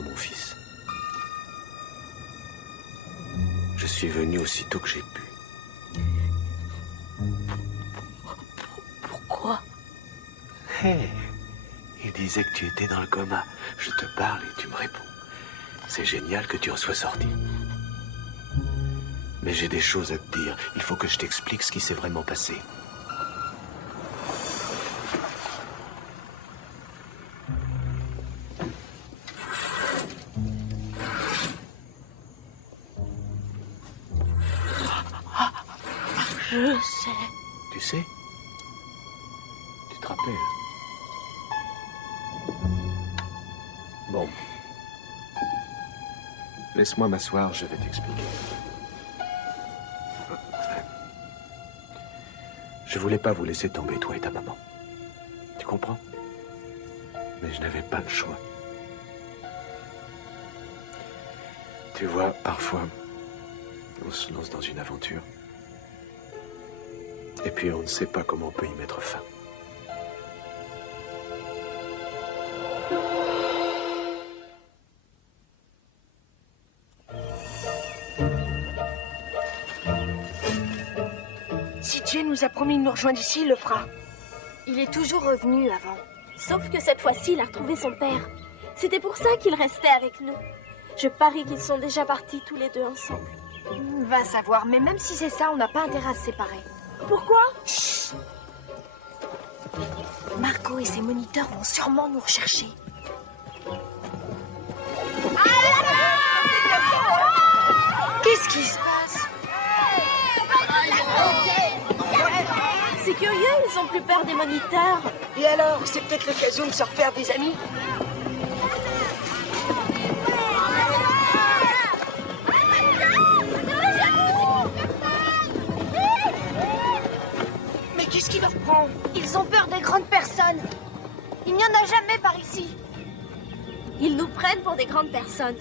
moi, mon fils. Je suis venu aussitôt que j'ai pu. Pourquoi? Hé, il disait que tu étais dans le coma. Je te parle et tu me réponds. C'est génial que tu en sois sorti. Mais j'ai des choses à te dire. Il faut que je t'explique ce qui s'est vraiment passé. Je sais. Tu sais? Tu te rappelles? Bon. Laisse-moi m'asseoir, je vais t'expliquer. Je voulais pas vous laisser tomber, toi et ta maman. Tu comprends? Mais je n'avais pas le choix. Tu vois, parfois, on se lance dans une aventure. Et puis on ne sait pas comment on peut y mettre fin. Si Dieu nous a promis de nous rejoindre ici, il le fera. Il est toujours revenu avant. Sauf que cette fois-ci, il a retrouvé son père. C'était pour ça qu'il restait avec nous. Je parie qu'ils sont déjà partis tous les deux ensemble. Va savoir, mais même si c'est ça, on n'a pas intérêt à se séparer. Pourquoi? Chut! Marco et ses moniteurs vont sûrement nous rechercher. Qu'est-ce qui se passe? C'est curieux, ils ont plus peur des moniteurs. Et alors, c'est peut-être l'occasion de se refaire des amis? Mais qu'est-ce qui leur prend? Ils ont peur des grandes personnes. Il n'y en a jamais par ici. Ils nous prennent pour des grandes personnes.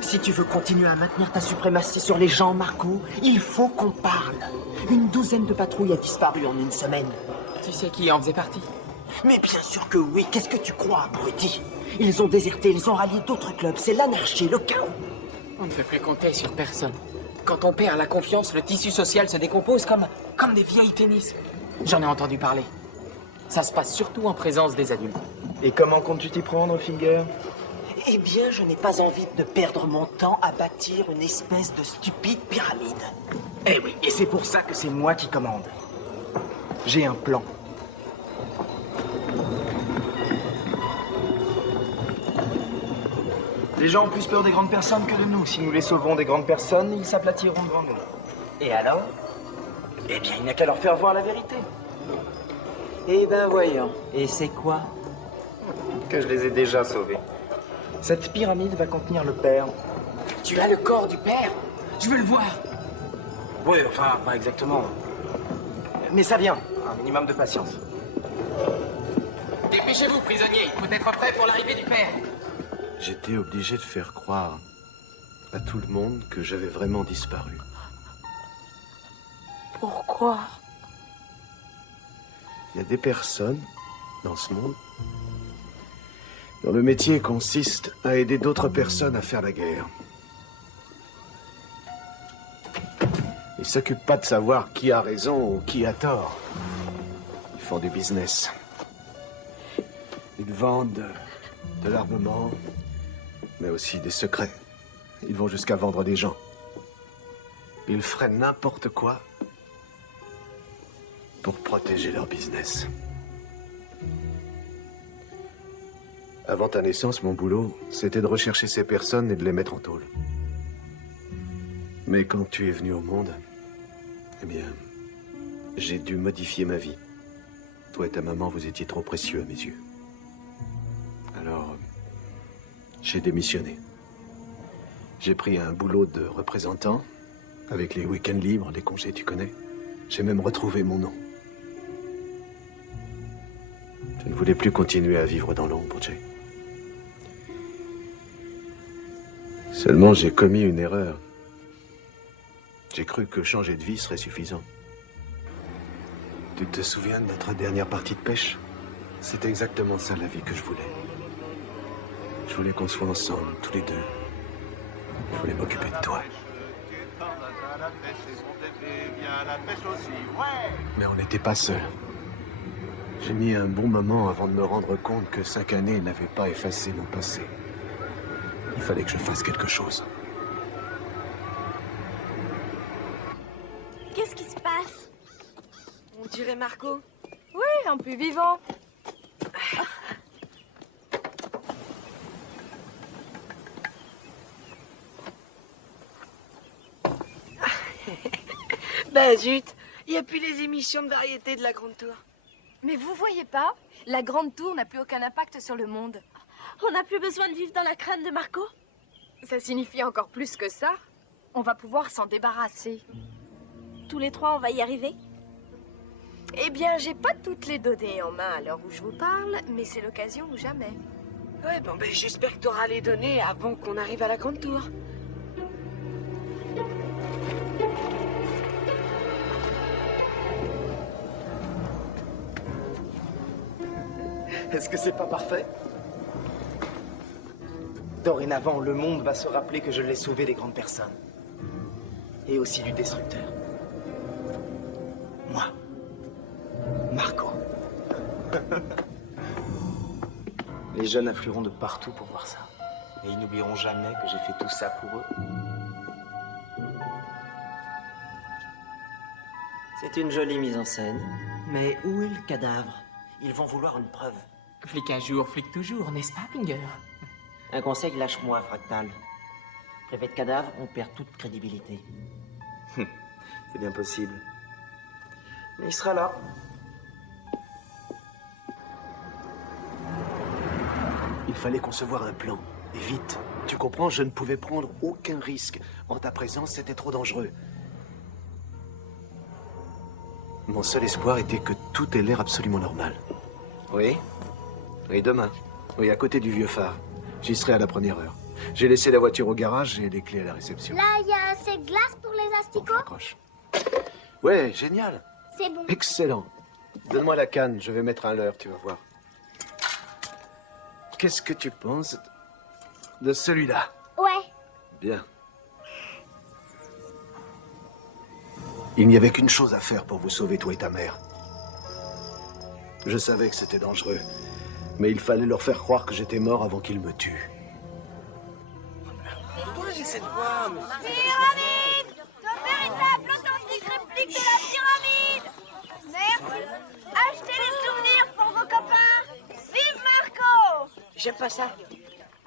Si tu veux continuer à maintenir ta suprématie sur les gens, Marco, il faut qu'on parle. Une douzaine de patrouilles a disparu en une semaine. Tu sais qui en faisait partie? Mais bien sûr que oui. Qu'est-ce que tu crois, abruti? Ils ont déserté, ils ont rallié d'autres clubs. C'est l'anarchie, le chaos. On ne peut plus compter sur personne. Quand on perd la confiance, le tissu social se décompose comme des vieilles tennis. J'en ai entendu parler. Ça se passe surtout en présence des adultes. Et comment comptes-tu t'y prendre, Finger? Eh bien, je n'ai pas envie de perdre mon temps à bâtir une espèce de stupide pyramide. Eh oui, et c'est pour ça que c'est moi qui commande. J'ai un plan. Les gens ont plus peur des grandes personnes que de nous. Si nous les sauvons des grandes personnes, ils s'aplatiront devant nous. Et alors? Eh bien, il n'y a qu'à leur faire voir la vérité. Eh ben voyons. Et c'est quoi? Que je les ai déjà sauvés. Cette pyramide va contenir le père. Tu as le corps du père? Je veux le voir. Oui, enfin, pas exactement. Mais ça vient. Un minimum de patience. Dépêchez-vous, prisonnier. Il faut être prêt pour l'arrivée du père. J'étais obligé de faire croire à tout le monde que j'avais vraiment disparu. Pourquoi? Il y a des personnes dans ce monde dont le métier consiste à aider d'autres personnes à faire la guerre. Ils s'occupent pas de savoir qui a raison ou qui a tort. Ils font du business. Ils vendent de l'armement, mais aussi des secrets. Ils vont jusqu'à vendre des gens. Ils feraient n'importe quoi pour protéger leur business. Avant ta naissance, mon boulot, c'était de rechercher ces personnes et de les mettre en tôle. Mais quand tu es venu au monde, eh bien, j'ai dû modifier ma vie. Toi et ta maman, vous étiez trop précieux à mes yeux. Alors, j'ai démissionné. J'ai pris un boulot de représentant, avec les week-ends libres, les congés, tu connais. J'ai même retrouvé mon nom. Je ne voulais plus continuer à vivre dans l'ombre, Jay. Seulement, j'ai commis une erreur. J'ai cru que changer de vie serait suffisant. Tu te souviens de notre dernière partie de pêche? C'est exactement ça la vie que je voulais. Je voulais qu'on soit ensemble, tous les deux. Je voulais m'occuper de toi. Mais on n'était pas seuls. J'ai mis un bon moment avant de me rendre compte que 5 années n'avaient pas effacé mon passé. Il fallait que je fasse quelque chose. Qu'est-ce qui se passe? On dirait Marco. Oui, un peu vivant. Ben zut, il n'y a plus les émissions de variété de la Grande Tour. Mais vous voyez pas? La Grande Tour n'a plus aucun impact sur le monde. On n'a plus besoin de vivre dans la crâne de Marco? Ça signifie encore plus que ça. On va pouvoir s'en débarrasser. Tous les trois, on va y arriver? Eh bien, j'ai pas toutes les données en main à l'heure où je vous parle, mais c'est l'occasion ou jamais. Ouais, bon, ben j'espère que tu auras les données avant qu'on arrive à la Grande Tour. Est-ce que c'est pas parfait? Dorénavant, le monde va se rappeler que je l'ai sauvé des grandes personnes. Et aussi du destructeur. Moi. Marco. Les jeunes afflueront de partout pour voir ça. Et ils n'oublieront jamais que j'ai fait tout ça pour eux. C'est une jolie mise en scène. Mais où est le cadavre? Ils vont vouloir une preuve. Flic un jour, flic toujours, n'est-ce pas, Finger? Un conseil, lâche-moi, Fractal. Privé de cadavre, on perd toute crédibilité. C'est bien possible. Mais il sera là. Il fallait concevoir un plan. Et vite. Tu comprends, je ne pouvais prendre aucun risque. En ta présence, c'était trop dangereux. Mon seul espoir était que tout ait l'air absolument normal. Oui. Oui, demain. Oui, à côté du vieux phare. J'y serai à la première heure. J'ai laissé la voiture au garage et les clés à la réception. Là, il y a assez de glace pour les Bon, je asticots? raccroche. Ouais, génial. C'est bon. Excellent. Donne-moi la canne, je vais mettre un leurre, tu vas voir. Qu'est-ce que tu penses de celui-là? Ouais. Bien. Il n'y avait qu'une chose à faire pour vous sauver, toi et ta mère. Je savais que c'était dangereux, mais il fallait leur faire croire que j'étais mort avant qu'ils me tuent. J'essaie de voir, mais... Pyramide! De véritables authentiques répliques de la pyramide! Merci. Achetez les souvenirs pour vos copains. Vive Marco! J'aime pas ça.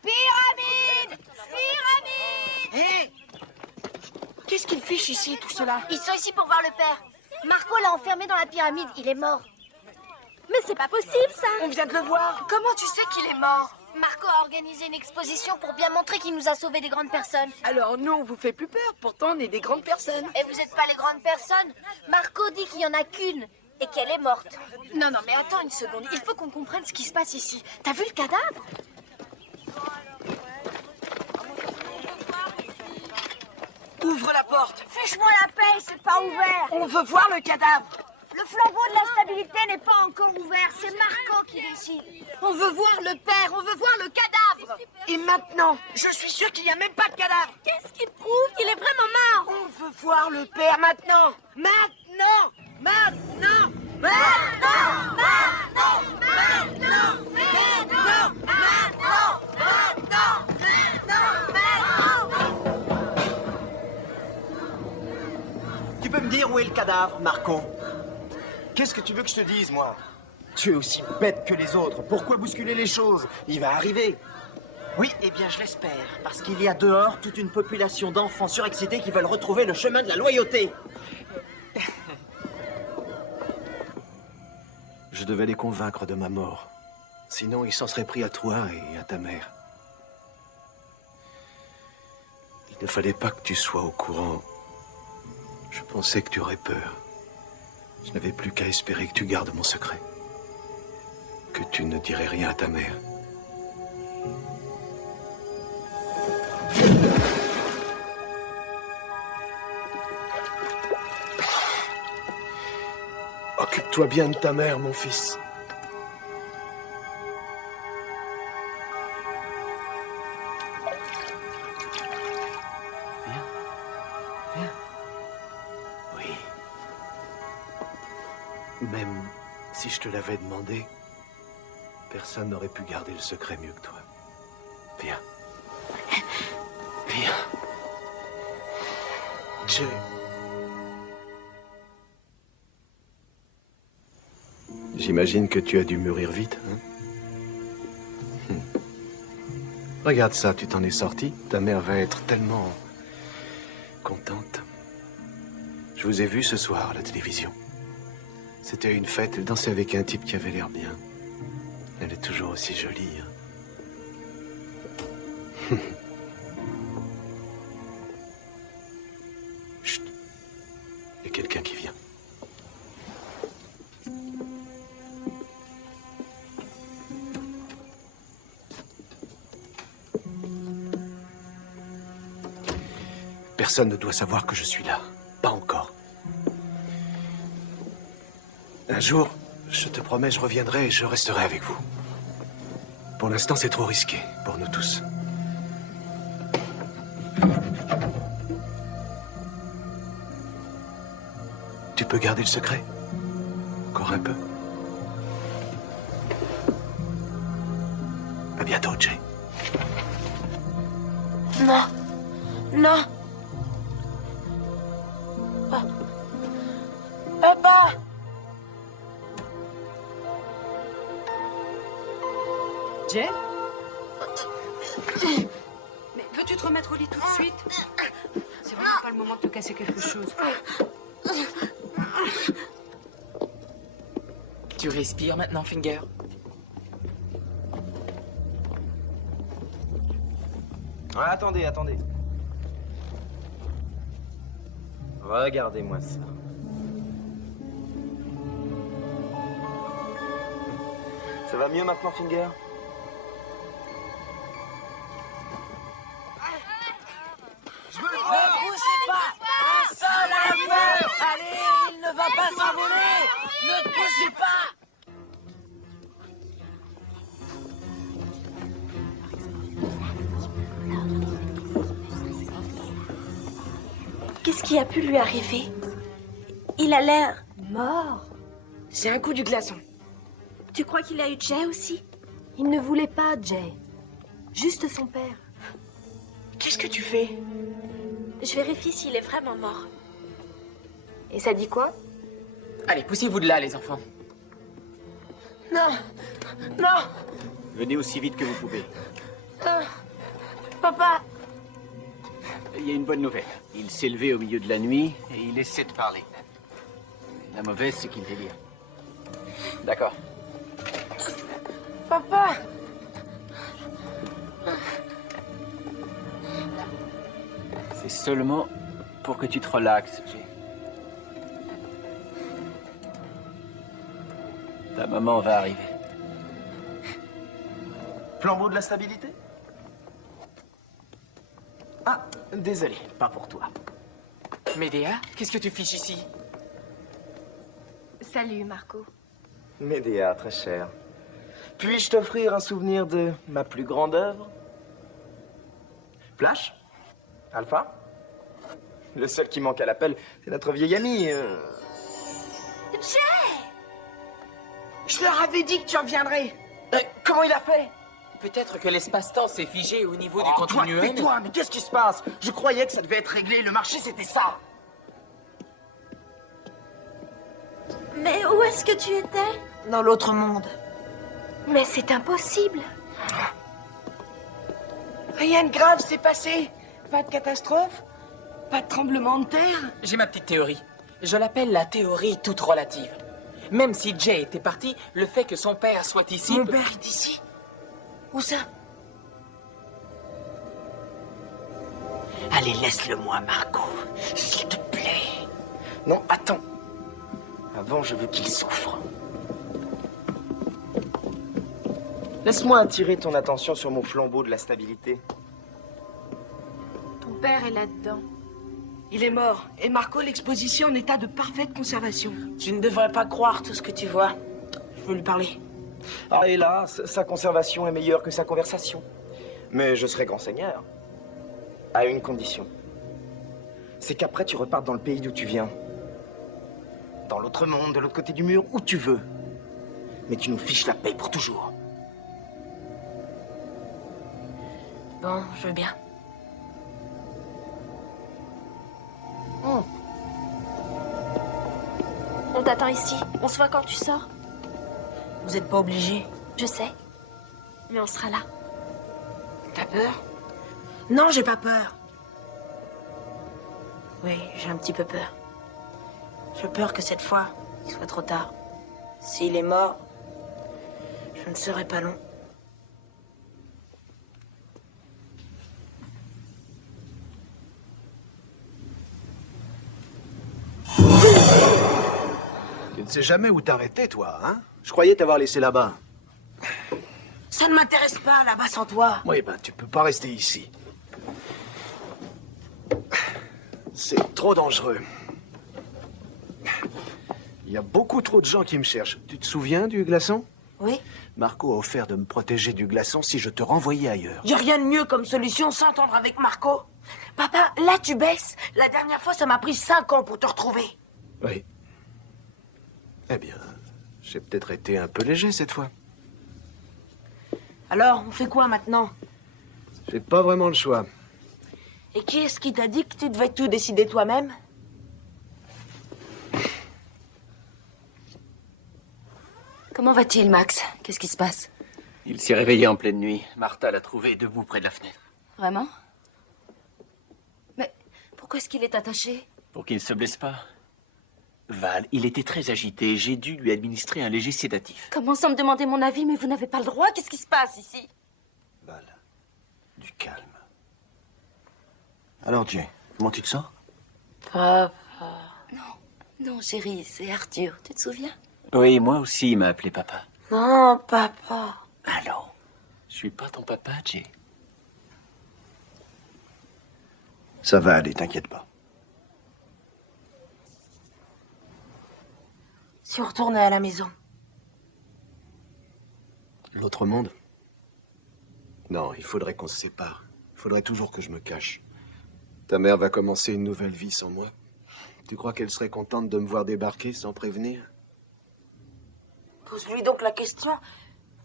Pyramide! Pyramide! Hé! Qu'est-ce qu'ils fichent ici, tout cela? Ils sont ici pour voir le père. Marco l'a enfermé dans la pyramide. Il est mort. Mais c'est pas possible, ça! On vient de le voir. Comment tu sais qu'il est mort? Marco a organisé une exposition pour bien montrer qu'il nous a sauvés des grandes personnes. Alors nous, on vous fait plus peur. Pourtant, on est des grandes personnes. Et vous n'êtes pas les grandes personnes? Marco dit qu'il y en a qu'une et qu'elle est morte. Non, non, mais attends une seconde. Il faut qu'on comprenne ce qui se passe ici. T'as vu le cadavre? Ouvre la porte. Fiche-moi la paix, c'est pas ouvert. On veut voir le cadavre. Le flambeau de la stabilité n'est pas encore ouvert. C'est Marco qui décide. On veut voir le père, on veut voir le cadavre. Et maintenant, je suis sûr qu'il n'y a même pas de cadavre. Qu'est-ce qui prouve qu'il est vraiment mort? On veut voir le père maintenant. Maintenant. Maintenant. Maintenant. Maintenant. Maintenant. Maintenant. Maintenant. Maintenant. Maintenant. Tu peux me dire où est le cadavre, Marco? Qu'est-ce que tu veux que je te dise, moi? Tu es aussi bête que les autres. Pourquoi bousculer les choses? Il va arriver. Oui, eh bien je l'espère, parce qu'il y a dehors toute une population d'enfants surexcités qui veulent retrouver le chemin de la loyauté. Je devais les convaincre de ma mort. Sinon, ils s'en seraient pris à toi et à ta mère. Il ne fallait pas que tu sois au courant. Je pensais que tu aurais peur. Je n'avais plus qu'à espérer que tu gardes mon secret. Que tu ne dirais rien à ta mère. Occupe-toi Occupe-toi bien de ta mère, mon fils. Viens. Viens. Oui. Même si je te l'avais demandé, personne n'aurait pu garder le secret mieux que toi. Viens. Viens. Jay. J'imagine que tu as dû mûrir vite, hein? Regarde ça, tu t'en es sorti. Ta mère va être tellement contente. Je vous ai vu ce soir à la télévision. C'était une fête, elle dansait avec un type qui avait l'air bien. Elle est toujours aussi jolie, hein? Chut. Il y a quelqu'un qui vient. Personne ne doit savoir que je suis là. Pas encore. Un jour, je te promets, je reviendrai et je resterai avec vous. Pour l'instant, c'est trop risqué pour nous tous. Tu peux garder le secret? Encore un peu? À bientôt, Jay. Non. Non. Oh. Papa! Jay? Mais veux-tu te remettre au lit tout de suite? C'est vraiment pas le moment de te casser quelque chose. Tu respires maintenant, Finger? Ah, attendez. Regardez-moi ça. Ça va mieux maintenant, Finger? Ne poussez pas! Un seul à la peur! Allez, il ne va pas s'envoler! Ne poussez pas! Qu'est-ce qui a pu lui arriver? Il a l'air mort. C'est un coup du glaçon. Tu crois qu'il a eu Jay aussi? Il ne voulait pas Jay. Juste son père. Qu'est-ce que tu fais? Je vérifie s'il est vraiment mort. Et ça dit quoi? Allez, poussez-vous de là, les enfants. Non. Non. Venez aussi vite que vous pouvez. Papa. Il y a une bonne nouvelle. Il s'est levé au milieu de la nuit et il essaie de parler. La mauvaise, c'est qu'il délire. D'accord. Papa. C'est seulement pour que tu te relaxes, Jay. Ta maman va arriver. Flambeau de la stabilité? Ah, désolé, pas pour toi. Médéa, qu'est-ce que tu fiches ici? Salut, Marco. Médéa, très cher. Puis-je t'offrir un souvenir de ma plus grande œuvre? Flash? Alpha? Le seul qui manque à l'appel, c'est notre vieil ami. Je leur avais dit que tu reviendrais. Comment il a fait? Peut-être que l'espace-temps s'est figé au niveau du Toi, continuum. tais-toi, mais qu'est-ce qui se passe? Je croyais que ça devait être réglé, le marché c'était ça. Mais où est-ce que tu étais? Dans l'autre monde. Mais c'est impossible. Rien de grave s'est passé. Pas de catastrophe. Pas de tremblement de terre. J'ai ma petite théorie. Je l'appelle la théorie toute relative. Même si Jay était parti, le fait que son père soit ici... Mon père est ici. Où ça? Allez, laisse-le-moi, Marco. S'il te plaît. Non, attends. Avant, je veux qu'il souffre. Laisse-moi attirer ton attention sur mon flambeau de la stabilité. Ton père est là-dedans. Il est mort. Et Marco, l'exposition en état de parfaite conservation. Tu ne devrais pas croire tout ce que tu vois. Je veux lui parler. Ah, et là, sa conservation est meilleure que sa conversation. Mais je serai grand seigneur. À une condition. C'est qu'après, tu repartes dans le pays d'où tu viens. Dans l'autre monde, de l'autre côté du mur, où tu veux. Mais tu nous fiches la paix pour toujours. Bon, je veux bien. On t'attend ici. On se voit quand tu sors. Vous n'êtes pas obligé. Je sais. Mais on sera là. T'as peur? Non, j'ai pas peur. Oui, j'ai un petit peu peur. J'ai peur que cette fois, il soit trop tard. S'il est mort, je ne serai pas long. Tu ne sais jamais où t'arrêter, toi, hein? Je croyais t'avoir laissé là-bas. Ça ne m'intéresse pas, là-bas, sans toi. Oui, ben, tu peux pas rester ici. C'est trop dangereux. Il y a beaucoup trop de gens qui me cherchent. Tu te souviens du glaçon? Oui? Marco a offert de me protéger du glaçon si je te renvoyais ailleurs. Y a rien de mieux comme solution, s'entendre avec Marco. Papa, là, tu baisses. La dernière fois, ça m'a pris 5 ans pour te retrouver. Oui. Eh bien, j'ai peut-être été un peu léger cette fois. Alors, on fait quoi maintenant? J'ai pas vraiment le choix. Et qui est-ce qui t'a dit que tu devais tout décider toi-même? Comment va-t-il, Max? Qu'est-ce qui se passe? Il s'est réveillé en pleine nuit. Martha l'a trouvé debout près de la fenêtre. Vraiment? Mais pourquoi est-ce qu'il est attaché? Pour qu'il ne se blesse pas. Val, il était très agité. J'ai dû lui administrer un léger sédatif. Comment sans me demander mon avis, mais vous n'avez pas le droit? Qu'est-ce qui se passe ici? Val, du calme. Alors, Jay, comment tu te sens? Papa... Non, chérie, c'est Arthur. Tu te souviens? Oui, moi aussi, il m'a appelé papa. Non, papa. Allons. Je suis pas ton papa, Jay. Ça va aller, t'inquiète pas. Si on retournait à la maison. L'autre monde? Non, il faudrait qu'on se sépare. Il faudrait toujours que je me cache. Ta mère va commencer une nouvelle vie sans moi. Tu crois qu'elle serait contente de me voir débarquer sans prévenir? Pose-lui donc la question.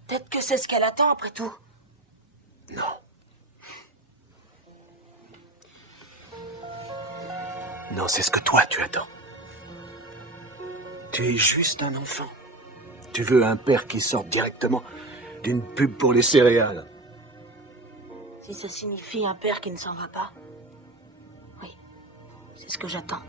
Peut-être que c'est ce qu'elle attend après tout. Non. Non, c'est ce que toi tu attends. Tu es juste un enfant. Tu veux un père qui sorte directement d'une pub pour les céréales. Si ça signifie un père qui ne s'en va pas. Oui, c'est ce que j'attends.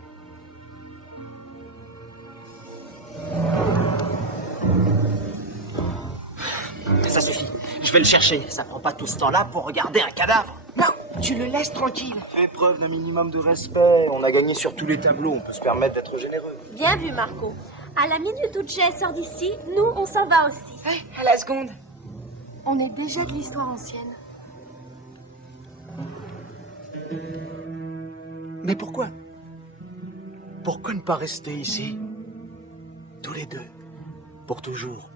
Ça suffit. Je vais le chercher. Ça prend pas tout ce temps-là pour regarder un cadavre. Non, tu le laisses tranquille. Fais preuve d'un minimum de respect. On a gagné sur tous les tableaux. On peut se permettre d'être généreux. Bien vu, Marco. À la minute où Jay sort d'ici, nous, on s'en va aussi. Hey, à la seconde. On est déjà de l'histoire ancienne. Mais pourquoi? Pourquoi ne pas rester ici? Tous les deux. Pour toujours.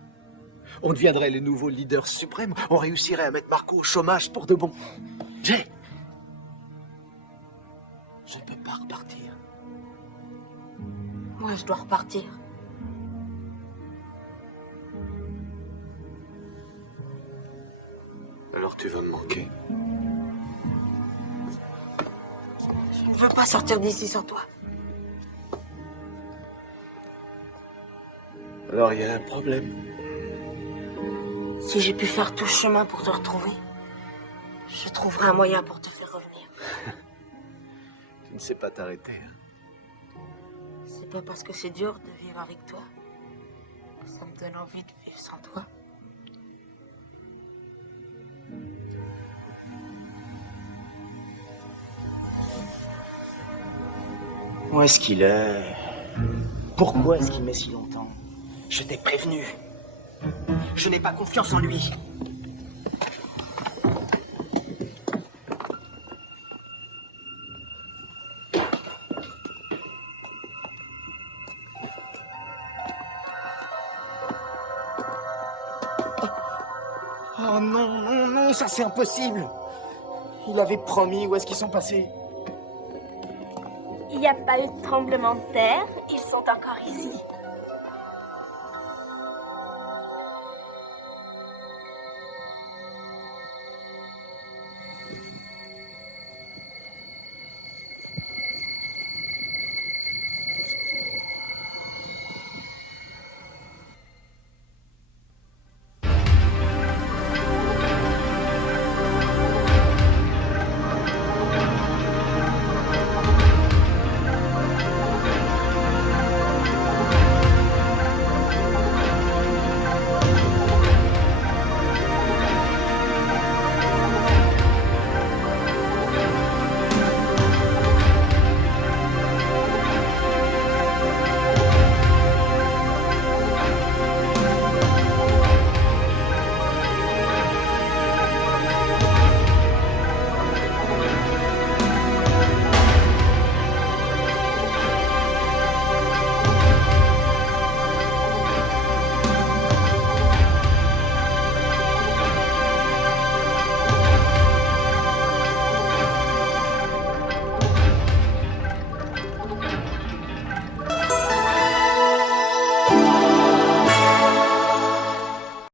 On deviendrait les nouveaux leaders suprêmes. On réussirait à mettre Marco au chômage pour de bon. Jay! Je ne peux pas repartir. Moi, je dois repartir. Alors tu vas me manquer. Je ne veux pas sortir d'ici sans toi. Alors il y a un problème. Si j'ai pu faire tout ce chemin pour te retrouver, je trouverai un moyen pour te faire revenir. Tu ne sais pas t'arrêter. Hein? C'est pas parce que c'est dur de vivre avec toi que ça me donne envie de vivre sans toi. Où est-ce qu'il est? Pourquoi est-ce qu'il met si longtemps? Je t'ai prévenu. Je n'ai pas confiance en lui. Oh non, non, non, ça c'est impossible. Il avait promis, où est-ce qu'ils sont passés? Il n'y a pas eu de tremblement de terre, ils sont encore ici.